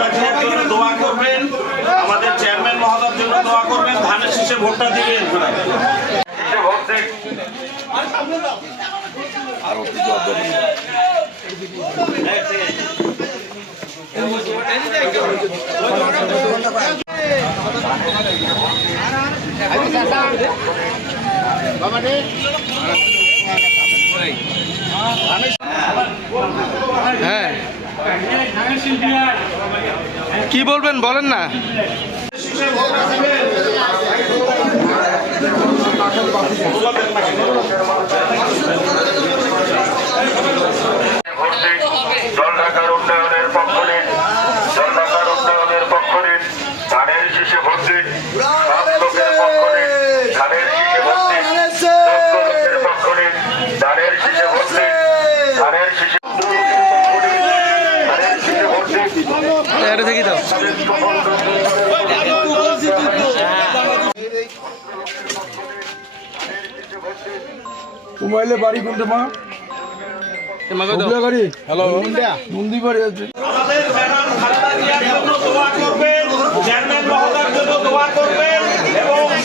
জন্য দোয়া করবেন। আমাদের চেয়ারম্যান মহোদয়ের জন্য দোয়া করবেন। ধানের শীষে ভোটটা দিবেন হ্যাঁ। কি বলবেন বলেন না। ঢাকার উন্নয়নের মোবাইলে বাড়ি কোনটা মা। হ্যালো নন্দী বাড়ি আছে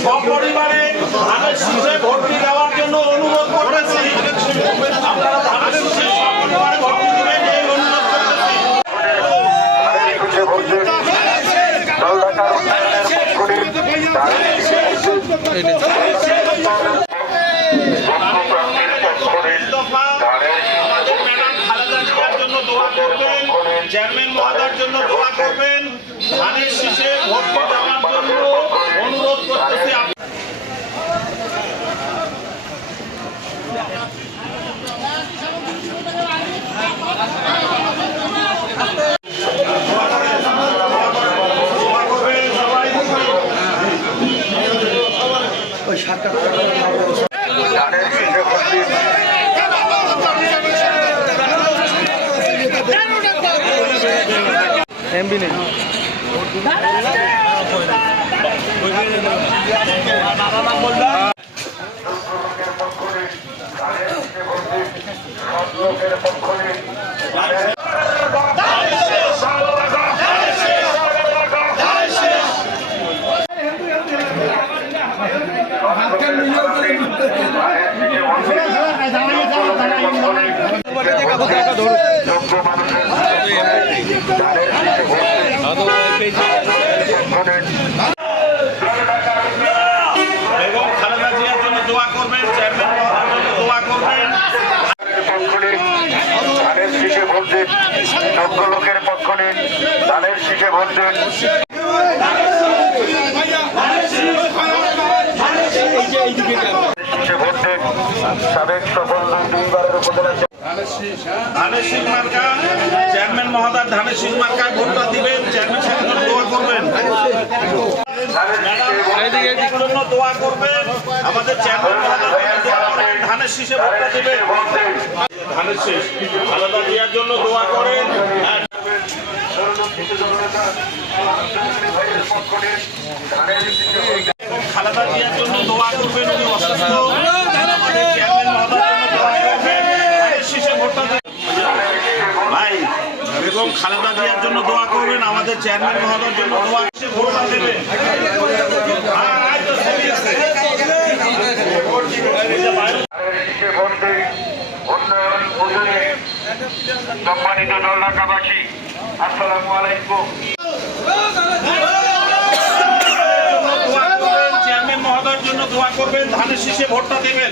সপরিবারে ধানের শীষে ভর্তি দেওয়ার জন্য অনুরোধ করতেছি আপনারা ধানের শীষে সপরিবারে ভর্তি দিবেন এই অনুরোধ করতেছি জন্য দোয়া ধানের শীষে জন্য অনুরোধ করতেছি দোয়া করবেন সবাই ধানের শীষে ভোট দিন এমবি নেই। লোকের পক্ষ এবং খালেদা লোকের পক্ষ নিন ধানের শীষে দিন সাবেক সফল দুইবারের উপজেলা মার্কা চেয়ারম্যান মহোদয় ধানের শীষ মার্কায় ভোটটা দিবেন চেয়ারম্যান সাহেবের দোয়া করবেন। দোয়া করবেন। আমাদের চেয়ারম্যান দোয়া ধানের শীষে ভোটটা দিবেন। ধানের শীষ জিয়ার জন্য দোয়া করেন। খালেদা জিয়ার জন্য দোয়া করবেন উনি অসুস্থ আমাদের চেয়ারম্যান মহোদয়ের জন্য দোয়া করবেন ধানের শীষে ভোটটা দিবেন ভাই এবং খালেদা জিয়ার জন্য দোয়া করবেন আমাদের চেয়ারম্যান মহোদয়ের জন্য দোয়া দেবেন হ্যাঁ, ভোট বুঝুনে সম্মানিত আলাইকুম চেয়ারম্যান মহোদয়ের জন্য দোয়া করবেন ধানের শীষে ভোটটা দেবেন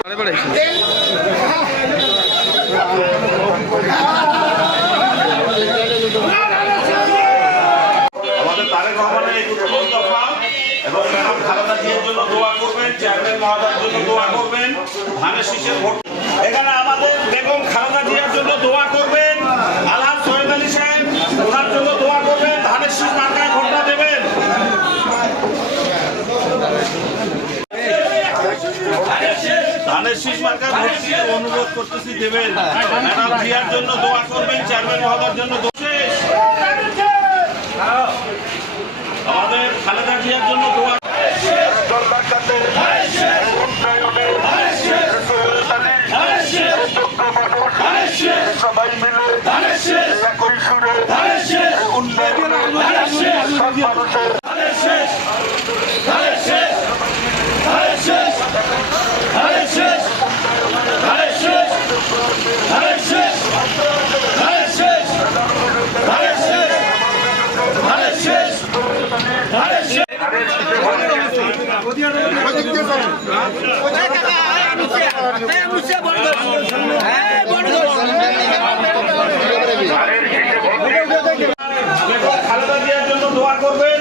আরে বেড়াইছি আমাদের তারেক রহমানের এই উত্তম দফা এবং ম্যাডাম খালেদা জিয়ার জন্য দোয়া করবেন চেয়ারম্যান মহোদয়ের জন্য দোয়া করবেন ধানের এখানে আমাদের বেগম খালেদা জিয়ার জন্য দোয়া করবেন, আলহাজ সৈয়দ সাহেব ওনার জন্য দোয়া করবেন, ধানের শীষ মার্কায় ভোটটা দেবেন ধানের শীষ মার্কায় ভোট অনুরোধ করতেছি, দেবেন ম্যাডাম জন্য দোয়া করবেন, চেয়ারম্যান মহোদয়ের জন্য। খালেদা জিয়ার জন্য দোয়া করবেন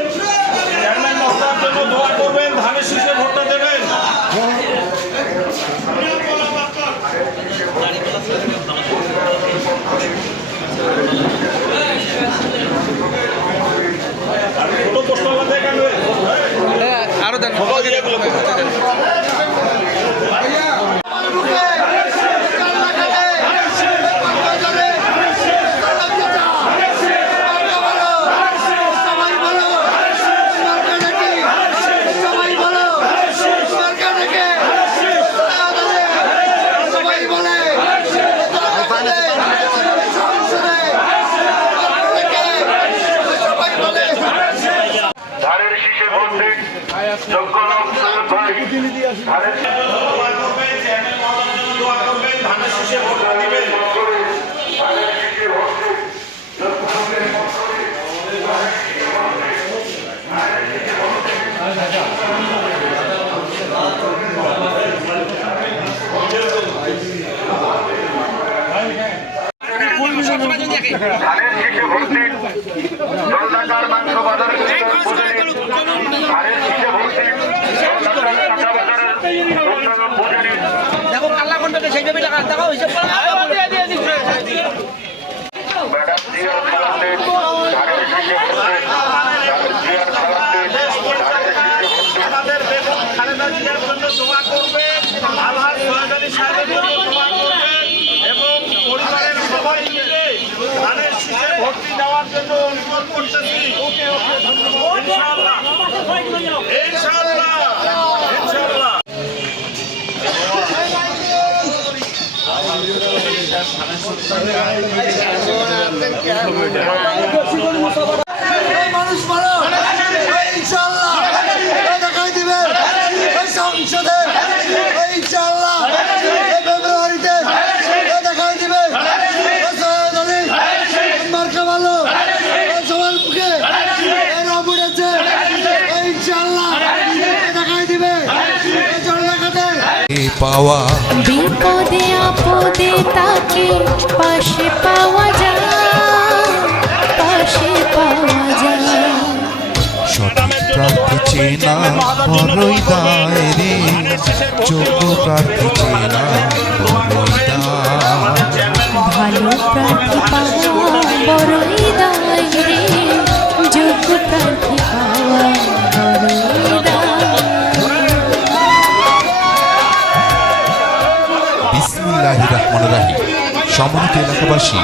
চেয়ারম্যান মহোদয়ের জন্য দোয়া করবেন ধানের শীষে ভোটটা দেবেন। আর ছোট প্রশ্ন আমাদের এখানে? আরও দেন। ধানের শীষে দিন যোগ্য লোক ভাই ধানের শীষে দোয়া করবেন চেয়ারম্যান মহোদয়ের জন্য দোয়া করবেন ধানের শীষে ভোটটা দিবেন ধানের শীষে ভোট দিন ধানের শীষে ভোট দিন জলঢাকার মাংস দেখো কাল্লা কন্ট্রাক্টে সেই জমি টাকা দেখো হিসাব করে দিন ধানের জিয়ার খালাতে ধানের শীষে ভোট দিন আমাদের বেগম খালেদা জিয়ার জন্য দোয়া করবেন আলহাজ সৈয়দ আলী সাহেবের জন্য দোয়া করবেন এবং পরিবারের সবাই মিলে ধানের শীষে ভর্তি দেওয়ার জন্য অনুরোধ করতেছি। ইনশাআল্লাহ। ইনশাআল্লাহ। পাওয়া। বিপদে আপদে তাকে পাশে পাওয়া যায় পাশে পাওয়া যায়। সঠিক প্রার্থী চেনা বড়ই দায় রে। যোগ্য প্রার্থী চেনা বড়ই দায়। ভালো প্রার্থী পাওয়া বড়ই দায়। সম্মানিত এলাকাবাসী।